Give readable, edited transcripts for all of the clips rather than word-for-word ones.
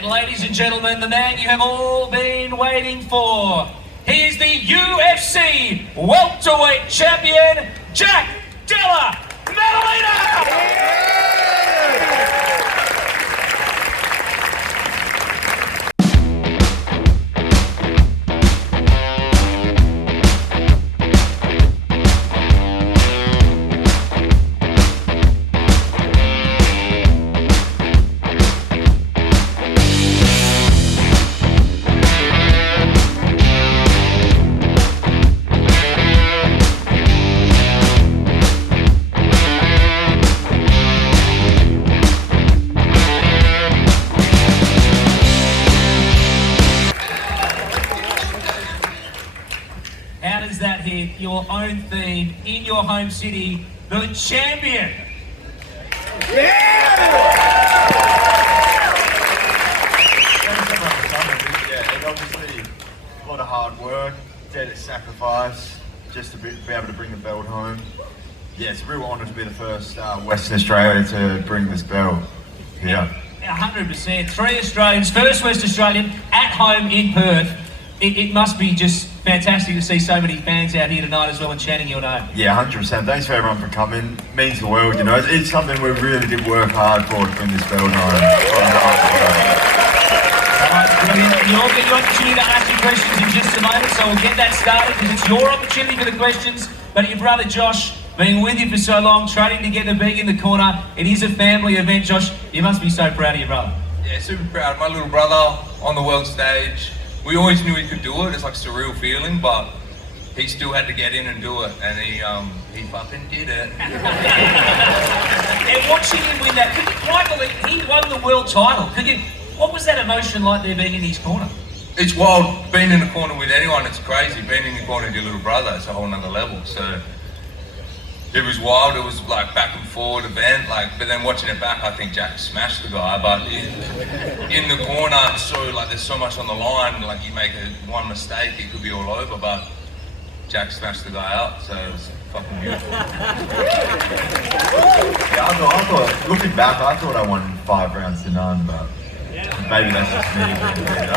And ladies and gentlemen, the man you have all been waiting for. He is the UFC Welterweight Champion, Jack Della, Maddalena! How does that hit your own theme in your home city, the champion? Yeah, and obviously a lot of hard work, debt sacrifice, just to be able to bring the belt home. Yeah, it's a real honour to be the first Western Australia to bring this belt. Yeah. 100%. 3 Australians, first West Australian at home in Perth. It must be just fantastic to see so many fans out here tonight as well and chanting your name. Yeah, 100%. Thanks for everyone for coming. It means the world, you know. It's something we really did work hard for to bring this belt home. You'll get your opportunity to ask your questions in just a moment, so we'll get that started because it's your opportunity for the questions. But your brother Josh, being with you for so long, training together, being in the corner, it is a family event. Josh, you must be so proud of your brother. Yeah, super proud. My little brother on the world stage. We always knew he could do it. It's like a surreal feeling, but he still had to get in and do it, and he fucking did it. And watching him win that, could you quite believe he won the world title? What was that emotion like there being in his corner? It's wild. Being in the corner with anyone, it's crazy. Being in the corner with your little brother, it's a whole nother level. So it was wild. It was like back and forward event. But then watching it back, I think Jack smashed the guy. But in the corner, there's so much on the line. Like you make one mistake, it could be all over. But Jack smashed the guy out, so it was fucking beautiful. Yeah, I thought, looking back, I thought I won 5 rounds to none, but maybe that's just me.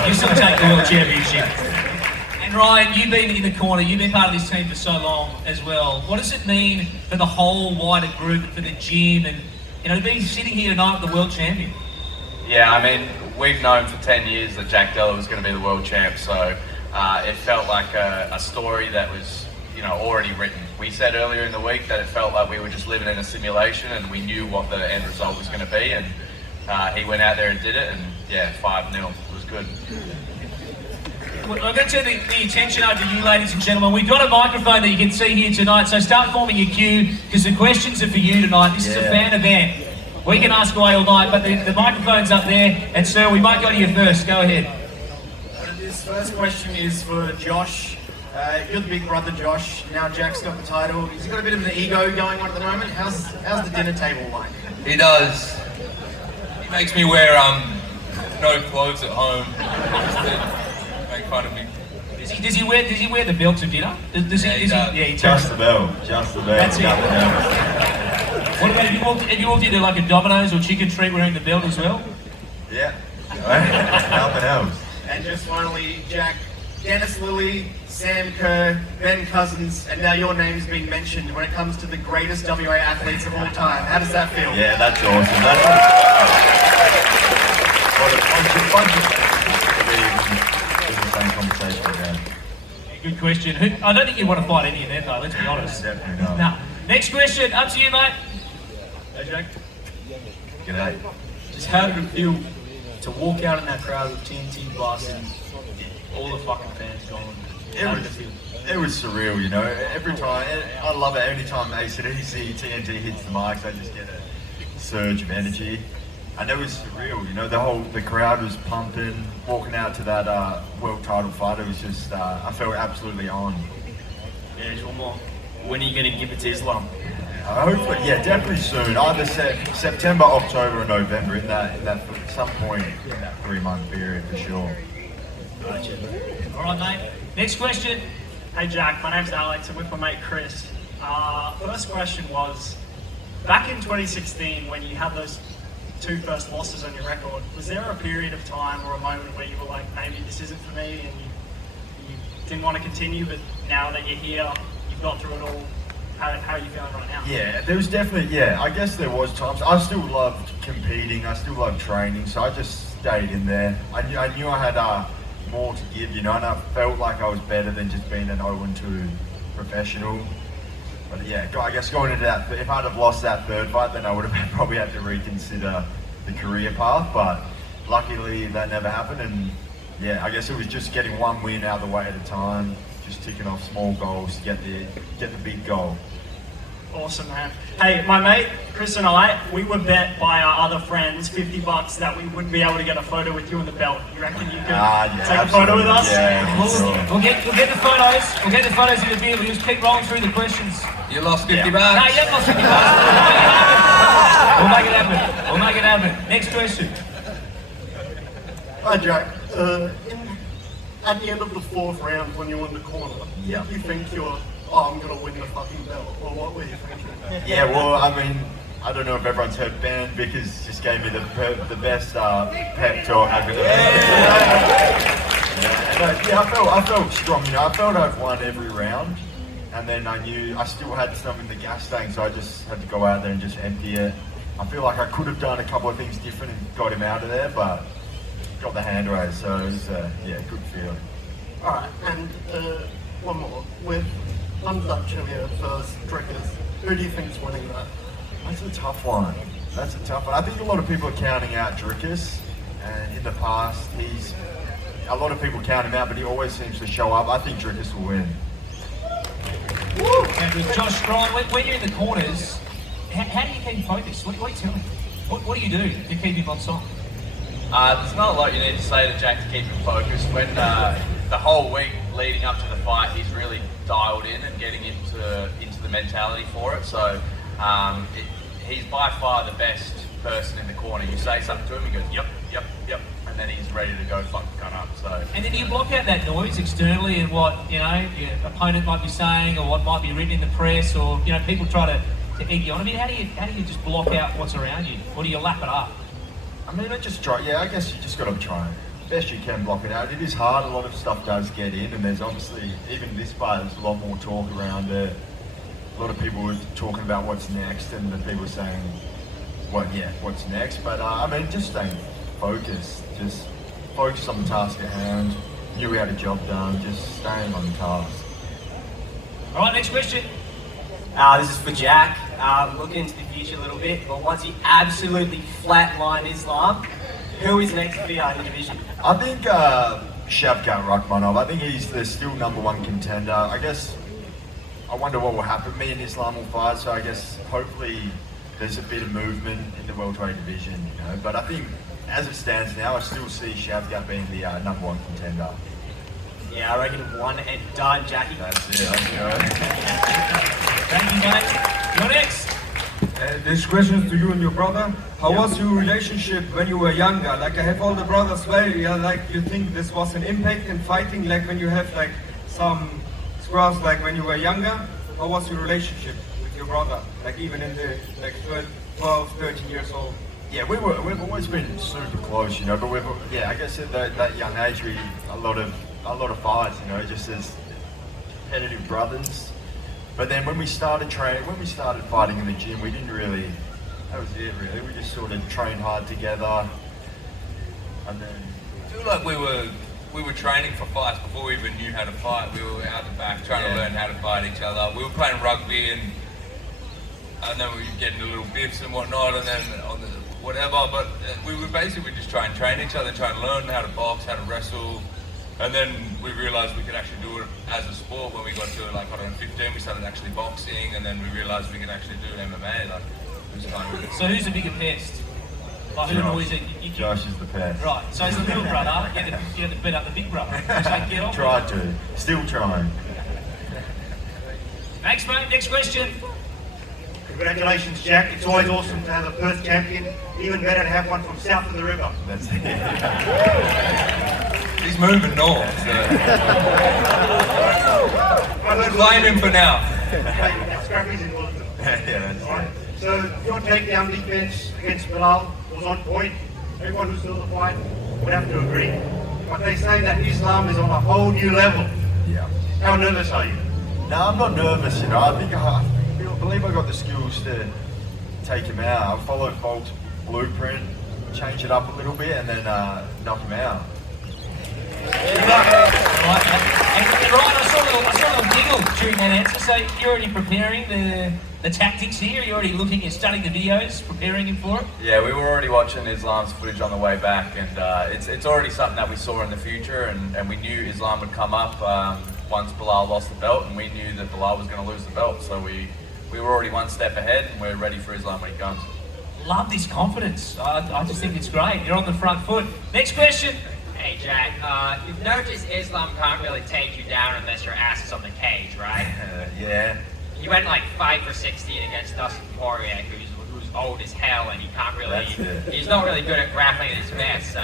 You still take the world championship. And Ryan, you've been in the corner, you've been part of this team for so long as well. What does it mean for the whole wider group, for the gym, and to be sitting here tonight with the world champion? Yeah, I mean, we've known for 10 years that Jack Della was going to be the world champ, so it felt like a story that was, already written. We said earlier in the week that it felt like we were just living in a simulation and we knew what the end result was going to be, and he went out there and did it, and yeah, 5-0, it was good. I'm going to turn the attention over to you, ladies and gentlemen. We've got a microphone that you can see here tonight, so start forming your queue, because the questions are for you tonight. This is a fan event. We can ask away all night, but the microphone's up there, and sir, we might go to you first. Go ahead. This first question is for Josh. You're the big brother, Josh. Now Jack's got the title. He's got a bit of an ego going on at the moment. How's the dinner table like? He does. He makes me wear no clothes at home. Make fun of me. Does he wear the belt to dinner? Does he? Just the belt. That's it. What about if you walked into like a Domino's or chicken treat wearing the belt as well? Yeah. Nothing else. And just finally, Jack, Dennis Lilly, Sam Kerr, Ben Cousins, and now your name's being mentioned when it comes to the greatest WA athletes of all time. How does that feel? Yeah, that's awesome. Conversation again. Good question. I don't think you want to fight any of them though, let's be honest. Definitely not. No. Next question, up to you, mate. Hey Jack, G'day. just how did it feel to walk out in that crowd with TNT blasting, all the fucking fans going? How did it feel? It was surreal, every time, I love it, every time AC/DC, TNT hits the mics, I just get a surge of energy. And it was surreal, the crowd was pumping, walking out to that world title fight, it was just, I felt absolutely on. Yeah, just one more. When are you going to give it to Islam? Hopefully, yeah, definitely soon. Either September, October, or November. In that some point in that 3-month period for sure. All right, mate. Next question. Hey Jack, my name's Alex. I'm with my mate Chris. First question was, back in 2016 when you had those two first losses on your record. Was there a period of time or a moment where you were like, maybe this isn't for me, and you didn't want to continue, but now that you're here, you've got through it all, how are you feeling right now? Yeah, there was definitely, I guess there was times. I still loved competing, I still loved training, so I just stayed in there. I knew I had more to give, and I felt like I was better than just being an 0-2 professional. But yeah, I guess going into that, if I'd have lost that third fight, then I would have probably had to reconsider the career path, but luckily that never happened, and I guess it was just getting one win out of the way at a time, just ticking off small goals to get the big goal. Awesome, man. Hey, my mate Chris and I, we were bet by our other friends $50 that we wouldn't be able to get a photo with you in the belt. You reckon you could take a photo with us? Yeah, We'll get the photos. We'll get the photos in the beer. We'll just keep rolling through the questions. You lost 50 No, you bucks. haven't lost 50 bucks. We'll make it happen. We'll make it happen. Next question. Hi Jack, at the end of the fourth round when you were in the corner, did you think I'm going to win the fucking belt, or what were you thinking? Yeah, well, I mean, I don't know if everyone's heard Ben Vickers just gave me the best pep talk I've ever had. And I felt strong, I felt I've won every round, and then I knew I still had some in the gas tank, so I just had to go out there and just empty it. I feel like I could have done a couple of things different and got him out of there, but got the hand raised, so it was, good feeling. Alright, and one more. With Untucked Chillier versus Drickers, who do you think's winning that? That's a tough one. I think a lot of people are counting out Drickus, and in the past, a lot of people count him out, but he always seems to show up. I think Drickus will win. And with Josh Strong, when you're in the corners, how do you keep focused? What are you telling him? What do you do to keep him on song? There's not a lot you need to say to Jack to keep him focused. When the whole week leading up to the fight, he's really dialed in and getting into the mentality for it. So he's by far the best person in the corner. You say something to him, he goes, yep, and then he's ready to go fucking gun up. So. And then you block out that noise externally and what your opponent might be saying or what might be written in the press, or people try to egg you on. I mean, how do you just block out what's around you, or do you lap it up? I mean, I guess you just got to try best you can block it out. It is hard, a lot of stuff does get in, and there's obviously, even this fight, there's a lot more talk around it. A lot of people were talking about what's next, and the people saying, what's next? But I mean, just staying focused, just focus on the task at hand, knew we had a job done, just staying on task. All right, next question. This is for Jack. Looking into the future a little bit, but once you absolutely flatline Islam, who is next for you in the division? I think Shavkat Rakhmonov. I think he's the still #1 contender. I guess I wonder what will happen. Me and Islam will fight, so I guess hopefully there's a bit of movement in the welterweight division. But I think as it stands now, I still see Shavkat being the #1 contender. Yeah, I reckon one and done, Jackie. That's it. Let's go. Thank you, mate. You're next. This question is to you and your brother. How was your relationship when you were younger? Like, I have all the brothers where you think this was an impact in fighting, like when you have like some scrubs like when you were younger? How was your relationship with your brother? Like even in the 12, 13 years old? Yeah, we've always been super close, but I guess at that young age, we a lot of fights, just as competitive brothers. But then when we started fighting in the gym, we didn't really, that was it really. We just sort of trained hard together, and then. I feel like we were training for fights before we even knew how to fight. We were out the back trying to learn how to fight each other. We were playing rugby and then we were getting the little biffs and whatnot, and then on the whatever. But we were basically just trying to train each other, trying to learn how to box, how to wrestle. And then we realised we could actually do it as a sport. When we got to 15, we started actually boxing, and then we realised we could actually do MMA. It was fun. So who's the bigger pest? Like who annoys it? Josh is the pest. Right. So as the little brother, you had to beat up the big brother. Get on. Tried to. Still trying. Thanks, mate. Next question. Congratulations, Jack. It's always awesome to have a Perth champion. Even better to have one from south of the river. That's it. He's moving north. So. Blame him for now. Scrappy's in Wilton. Yeah, that's it. So your takedown defense against Bilal was on point. Everyone who saw the fight would have to agree. But they say that Islam is on a whole new level. Yeah. How nervous are you? No, I'm not nervous, you know. I believe I got the skills to take him out. I followed Volk's blueprint, change it up a little bit, and then knock him out. And Ryan, I saw a little giggle during that answer. So you're already preparing the tactics here. You're already looking, you're studying the videos, preparing him for it. Yeah, we were already watching Islam's footage on the way back, and it's already something that we saw in the future, and we knew Islam would come up once Bilal lost the belt, and we knew that Bilal was going to lose the belt. So we were already one step ahead, and we're ready for Islam when he comes. Love this confidence. I just think it's great. You're on the front foot. Next question. Hey Jack, you've noticed Islam can't really take you down unless your ass is on the cage, right? Yeah. He went like 5 for 16 against Dustin Poirier, who's old as hell, and he can't really. He's not really good at grappling at his best. So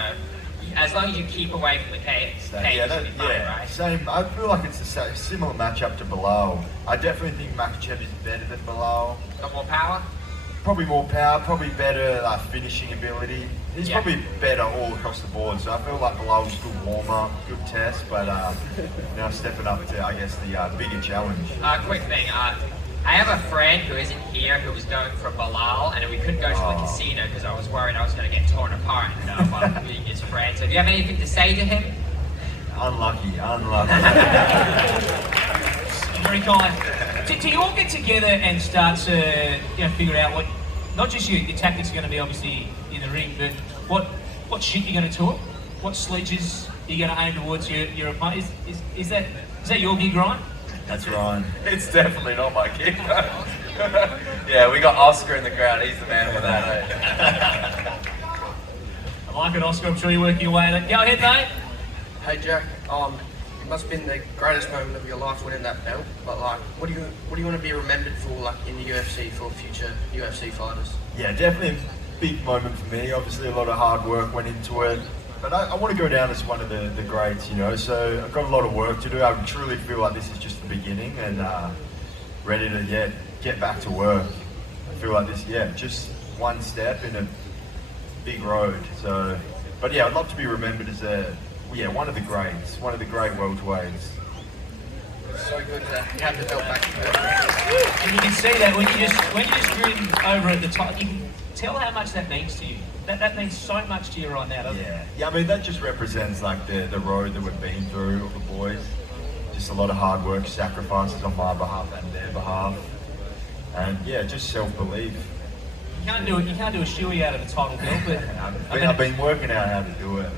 as long as you keep away from the cage, you'll be fine, right? Same. I feel like it's a similar matchup to Bilal. I definitely think Makhachev is better than Bilal. Got more power? Probably more power, probably better finishing ability. He's probably better all across the board. So I feel like Bilal's a good warm-up, good test, but now stepping up to, I guess, the bigger challenge. Quick thing, I have a friend who isn't here who was going for Bilal, and we couldn't go to the casino because I was worried I was going to get torn apart while being his friend. So do you have anything to say to him? Unlucky. Very kind. Do you all get together and start to figure out what, not just your tactics are going to be obviously in the ring, but what shit you're going to talk? What sledges you're going to aim towards your opponent? Is that your gig, Ryan? That's Ryan. It's definitely not my gig. Yeah, we got Oscar in the crowd. He's the man for that. I like it, Oscar. I'm sure you're working your way in it. Go ahead, mate. Hey Jack, it must have been the greatest moment of your life winning that belt. But like, what do you want to be remembered for, like in the UFC, for future UFC fighters? Yeah, definitely a big moment for me. Obviously, a lot of hard work went into it, but I want to go down as one of the greats, you know. So I've got a lot of work to do. I truly feel like this is just the beginning, and ready to get back to work. I feel like this, just one step in a big road. So, but yeah, I'd love to be remembered as one of the greats, one of the great welterweights. So good to have the belt back. And you can see that when you just grin over at the top, you can tell how much that means to you. That means so much to you right now, doesn't it? Yeah, I mean, that just represents like the road that we've been through, all the boys. Just a lot of hard work, sacrifices on my behalf and their behalf. And yeah, just self-belief. You can't do a shoey out of a title belt, but I've been working out how to do it.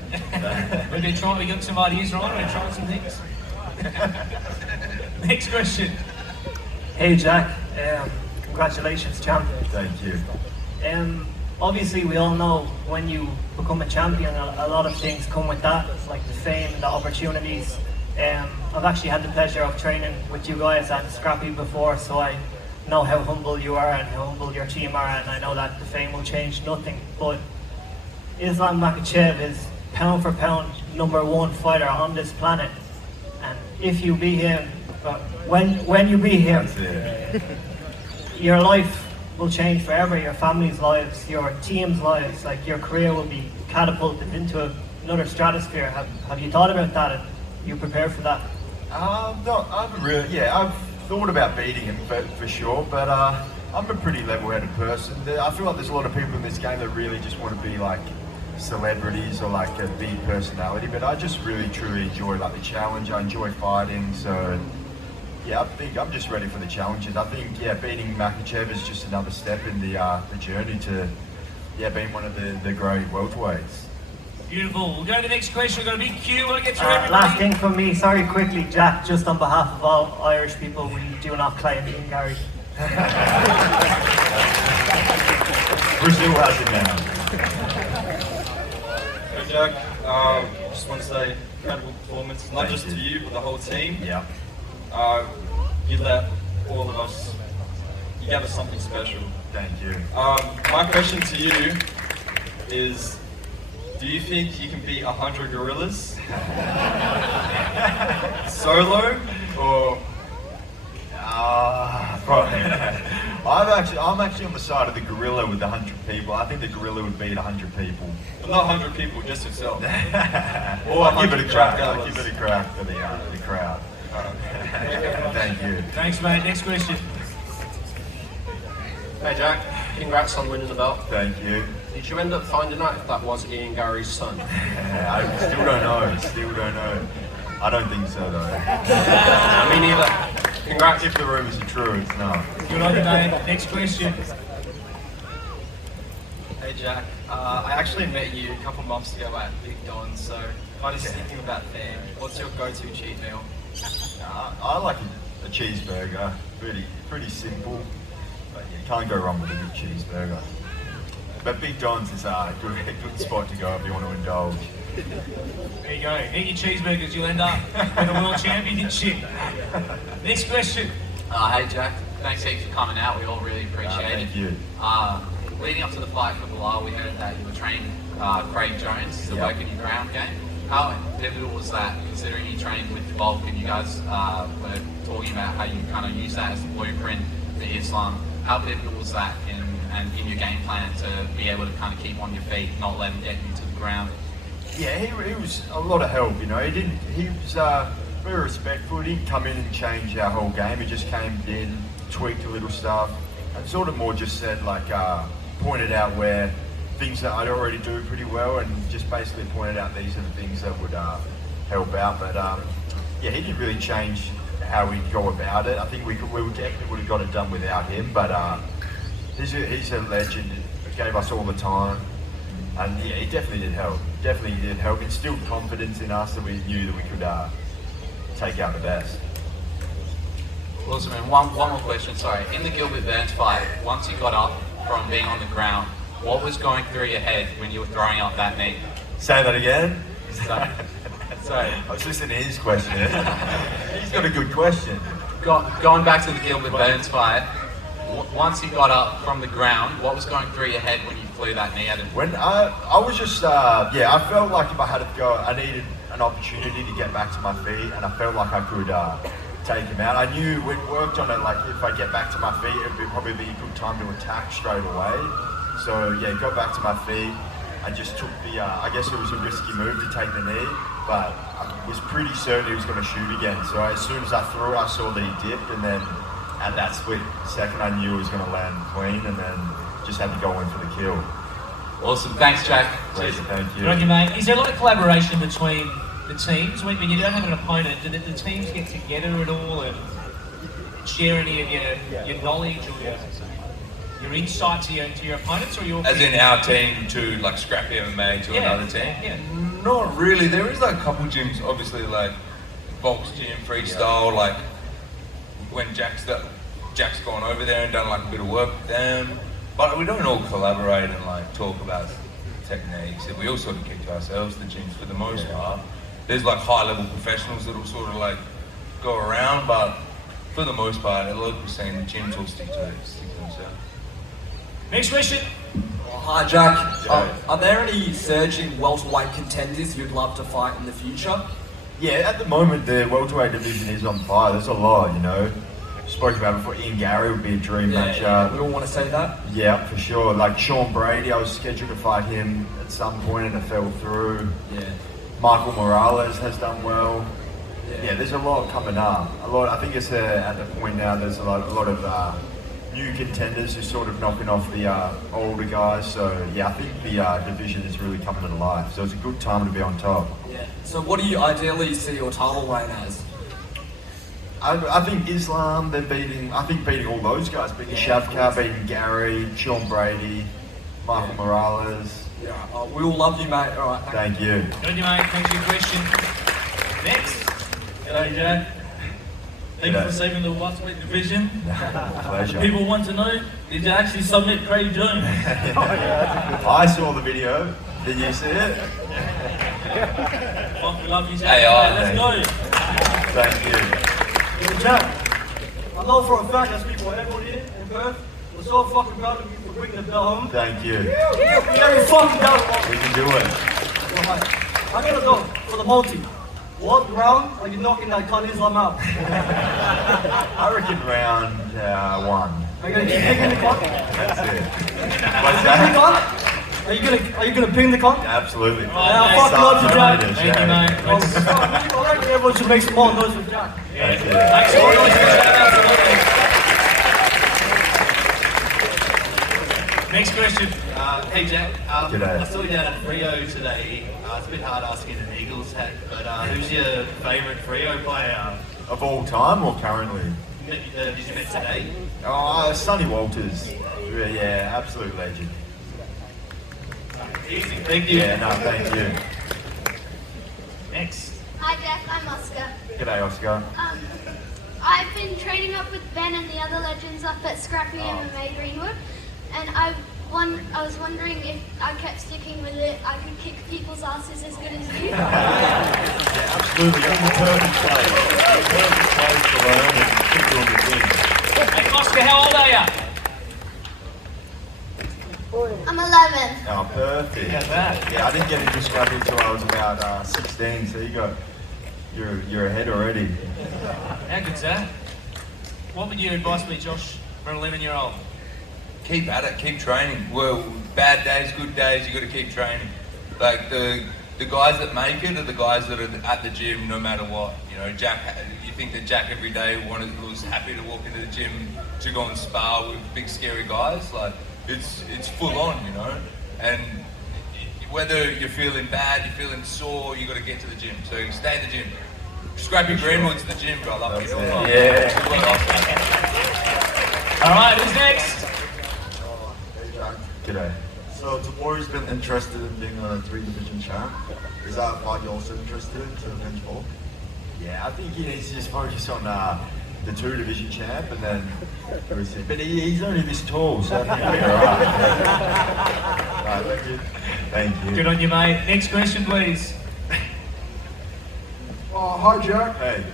we got some ideas, right? We're trying some things. Next question. Hey Jack, congratulations, champ. Thank you. Obviously, we all know when you become a champion, a lot of things come with that, like the fame, the opportunities. I've actually had the pleasure of training with you guys at Scrappy before, so I know how humble you are and how humble your team are, and I know that the fame will change nothing. But Islam Makhachev is pound for pound #1 fighter on this planet, and if you beat him, when you beat him, your life will change forever. Your family's lives, your team's lives, like your career will be catapulted into another stratosphere. Have you thought about that? And you prepared for that? No, I've thought about beating him for sure, but I'm a pretty level-headed person. I feel like there's a lot of people in this game that really just want to be like celebrities or like a big personality, but I just really truly enjoy like the challenge. I enjoy fighting, so yeah, I think I'm just ready for the challenges. I think beating Makhachev is just another step in the journey to being one of the great welterweights. Beautiful. We'll go to the next question. We've got a big queue. We'll get through everybody. Last thing from me, sorry, quickly, Jack, just on behalf of all Irish people, we do not claim Ian Gary. Brazil has it now. Hey Jack, just want to say incredible performance, not just to you, but the whole team. Yeah. You let all of us, you gave us something special. Thank you. My question to you is, do you think you can beat 100 gorillas? Solo? Or? I'm actually on the side of the gorilla with the 100 people. I think the gorilla would beat 100 people. Not 100 people, just yourself. I'll give it a crack. I'll give it a crack for the crowd. Thank you. Thanks, mate. Next question. Hey Jack, congrats on winning the belt. Thank you. Did you end up finding out if that was Ian Gary's son? I still don't know. I don't think so though. Me neither. Congrats. If the rumors are true, it's not. Good on you, mate. Next question. Hey Jack, I actually met you a couple months ago at Big Don's, so kind of thinking about them. What's your go-to cheat meal? I like a cheeseburger. Pretty simple. But yeah, can't go wrong with a good cheeseburger. But Big Don's is a good spot to go if you want to indulge. There you go. Eat your cheeseburgers, you'll end up with a world championship. Next question. Hey Jack, thanks heaps for coming out. We all really appreciate it. Thank you. Leading up to the fight for Della, we heard that you were training Craig Jones to work in your ground game. How pivotal was that, considering you trained with Volk and you guys were talking about how you kind of use that as the blueprint for Islam? How pivotal was that in your game plan to be able to kind of keep on your feet, not let him get you to the ground? Yeah, he was a lot of help, you know. He was very respectful. He didn't come in and change our whole game. He just came in, tweaked a little stuff, and sort of more just said pointed out where things that I'd already do pretty well, and just basically pointed out these are the things that would help out. But yeah, he didn't really change how we go about it. I think we definitely would have got it done without him. But he's a legend. He gave us all the time. And yeah, he definitely did help. Definitely did help. Instilled confidence in us that we knew that we could take out the best. Awesome, and one more question, sorry. In the Gilbert Burns fight, once you got up from being on the ground, what was going through your head when you were throwing up that knee? Say that again? Sorry. I was listening to his question. He's got a good question. Going back to the Gilbert Burns fight, once you got up from the ground, what was going through your head when you flew that knee at him? When I was just, I felt like if I had to go, I needed an opportunity to get back to my feet, and I felt like I could take him out. I knew we'd worked on it, like if I get back to my feet, it'd probably be a good time to attack straight away. So yeah, got back to my feet. I just took the, I guess it was a risky move to take the knee, but I was pretty certain he was going to shoot again. So as soon as I threw it, I saw that he dipped, and then at that split second, I knew he was going to land clean, and then just had to go in for the kill. Awesome, thanks Jack. Please, thank you. Good on you, mate. Is there a lot of collaboration between the teams? When you don't have an opponent, do the teams get together at all and share any of your knowledge or your insight to your opponents, or your... As in our team to like scrappy MMA to another team? Yeah. Not really. There is like a couple gyms, obviously like Volk's gym, freestyle, like when Jack's gone over there and done like a bit of work with them. But we don't all collaborate and like talk about techniques. We all sort of keep to ourselves, the gyms for the most part. There's like high level professionals that will sort of like go around, but for the most part, a local scene, the gyms all stick to themselves. Next question. Hi Jack, are there any surging welterweight contenders you'd love to fight in the future? Yeah, at the moment the welterweight division is on fire. There's a lot, you know. Spoke about it before. Ian Gary would be a dream matchup. Yeah, we all want to say that. Yeah, for sure. Like Sean Brady, I was scheduled to fight him at some point and it fell through. Yeah. Michael Morales has done well. Yeah, there's a lot coming up. I think it's at the point now. There's a lot of new contenders who's sort of knocking off the older guys. So yeah, I think the division is really coming to life. So it's a good time to be on top. Yeah. So what do you ideally see your title reign as? I think Islam, they're beating all those guys. Beating Shavkat, beating Gary, Sean Brady, Michael Morales. Yeah, we all love you, mate. All right. Thank you. Good you, mate. Thanks for your question. Next. G'day, Jack. Thank you for saving the welterweight division. Pleasure. People want to know, did you actually submit Craig Jones? I saw the video. Did you see it? Fuck, we love you, Jack. Hey, Let's go. Thank you. Jack, I know for a fact I speak for everyone here in Perth. We're so fucking proud of you for bringing the bell home. Thank you. We're very fucking down. We can do it. I'm gonna go for the multi. What round are you knocking that cunt Islam out? I reckon round one. Are you gonna keep picking the clock? That's it. What's that? Are you gonna pin the con? Absolutely. Fuck love to Jack. Thank you, mate. I reckon everyone should make some more noise for Jack. That's it. Thanks for noise for Jack, absolutely. Next question. Hey Jack, G'day. I saw you down at Rio today. It's a bit hard asking an Eagles hat, but who's your favourite Rio player? Of all time or currently? Did you met today? Oh, Sonny Walters. Yeah, absolute legend. Easy, thank you. Yeah, no, thank you. Next. Hi Jack, I'm Oscar. G'day, Oscar. I've been training up with Ben and the other legends up at Scrappy MMA Greenwood, and I was wondering if I kept sticking with it, I could kick people's asses as good as you. Yeah, absolutely. You're the perfect place. The perfect place to learn and keep doing the thing. Hey, Oscar, how old are you? I'm 11. Oh, perfect. How's that? Yeah, I didn't get into scrappy until I was about 16, so you're ahead already. How good's that? What would your advice be, Josh, for an 11-year-old? Keep at it, keep training. Well, bad days, good days, you got to keep training. Like the guys that make it are the guys that are at the gym no matter what. You know, Jack. You think that Jack every day was happy to walk into the gym to go and spar with big scary guys? Like it's full on, you know. And whether you're feeling bad, you're feeling sore, you got to get to the gym. So stay in the gym. Scrappy Greenwood's the gym, bro. Love it. Yeah. All right, who's next? Hey Jack. G'day. So Tabori's been interested in being a 3-division champ. Is that what you're also interested in to avenge Bulk? Yeah, I think he needs to just focus on the 2-division champ and then. But he's only this tall, so I think he'll be alright. Right, thank you. Thank you. Good on you, mate. Next question, please. Hi Jack. Hey.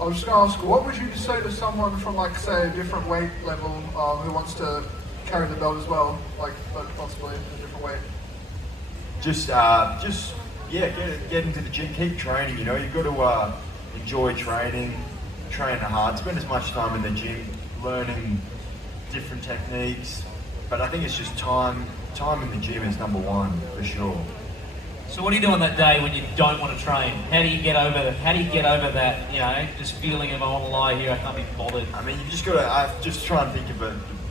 I was just going to ask, what would you say to someone from, like, say, a different weight level who wants to carry the belt as well, like, but possibly in a different weight? Just get into the gym, keep training. You know, you've got to enjoy training, train hard, spend as much time in the gym, learning different techniques. But I think it's just time in the gym is number one for sure. So what do you do on that day when you don't want to train? How do you get over that, you know, just feeling of I want to lie here, I can't be bothered? I mean, you just got to just try and think of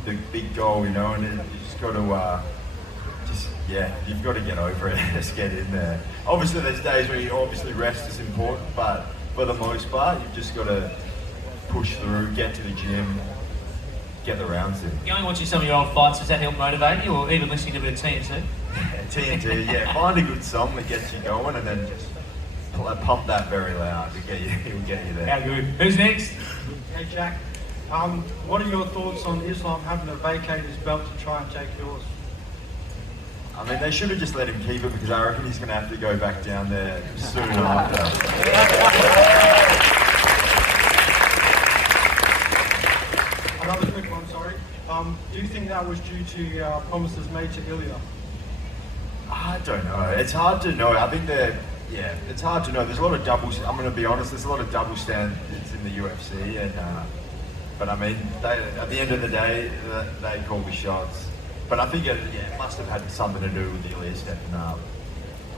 the big goal, you know, and you just got to you've got to get over it. Just get in there. Obviously, there's days where rest is important, but for the most part, you've just got to push through, get to the gym, get the rounds in. Going watching some of your old fights, does that help motivate you, or even listening to a bit of TNT? TNT, yeah. Find a good song that gets you going, and then just pump that very loud to get you. It'll get you there. How good? Who's next? Hey Jack, what are your thoughts on Islam having to vacate his belt to try and take yours? I mean, they should have just let him keep it because I reckon he's going to have to go back down there soon after. Another quick one, sorry. Do you think that was due to promises made to Ilya? I don't know. It's hard to know. I think it's hard to know. There's a lot of doubles. I'm going to be honest. There's a lot of double standards in the UFC, and but I mean, at the end of the day, they call the shots. But I think it must have had something to do with Ilya stepping up.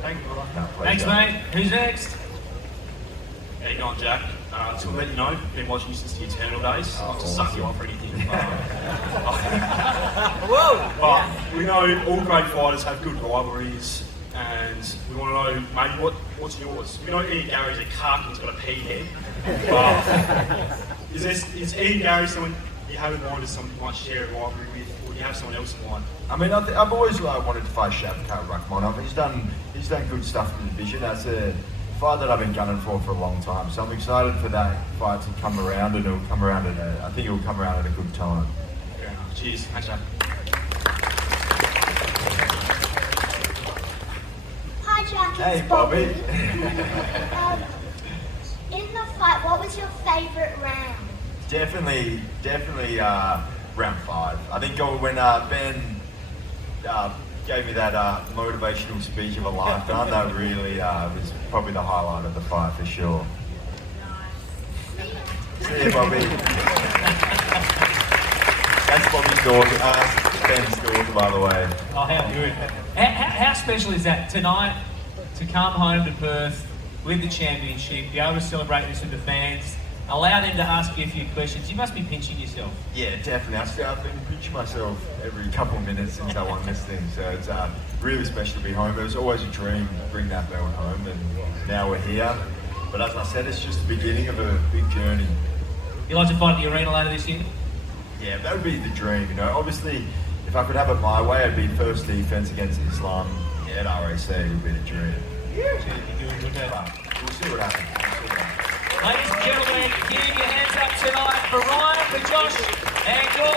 Thank you, brother. Thanks, mate. Who's next? How you going, Jack? To let you know, been watching you since the Eternal days. Not to suck you off or anything. But we know all great fighters have good rivalries, and we want to know, mate, what's yours? We know Ian Gary's a cuck and he's got a pea head. Is Ian Gary someone you have in mind as someone you might share a rivalry with, or do you have someone else in mind? I mean, I've always wanted to fight Shavkat Rakhmonov. He's done good stuff in the division. That's a fight that I've been gunning for a long time. So I'm excited for that fight to come around, and it'll come around I think it'll come around at a good time. Yeah, cheers. Thanks, Jack. Hi Jack, Hey, it's Bobby. In the fight, what was your favourite round? Definitely round 5. I think when Ben gave me that motivational speech of a lifetime, that really was probably the highlight of the fight for sure. See you, Bobby. That's Bobby's daughter, Ben's daughter, by the way. Oh, how good. How special is that tonight to come home to Perth with the championship, be able to celebrate this with the fans, allow them to ask you a few questions? You must be pinching yourself. Yeah, definitely. I've been pinching myself every couple of minutes since I won this thing, so it's really special to be home. It was always a dream to bring that belt home, and now we're here. But as I said, it's just the beginning of a big journey. You like to fight at the arena later this year? Yeah, that would be the dream, you know. Obviously, if I could have it my way, it'd be first defense against Islam at RAC would be the dream. Yeah. We'll see what happens. Ladies and gentlemen, give your hands up tonight for Ryan, for Josh, and your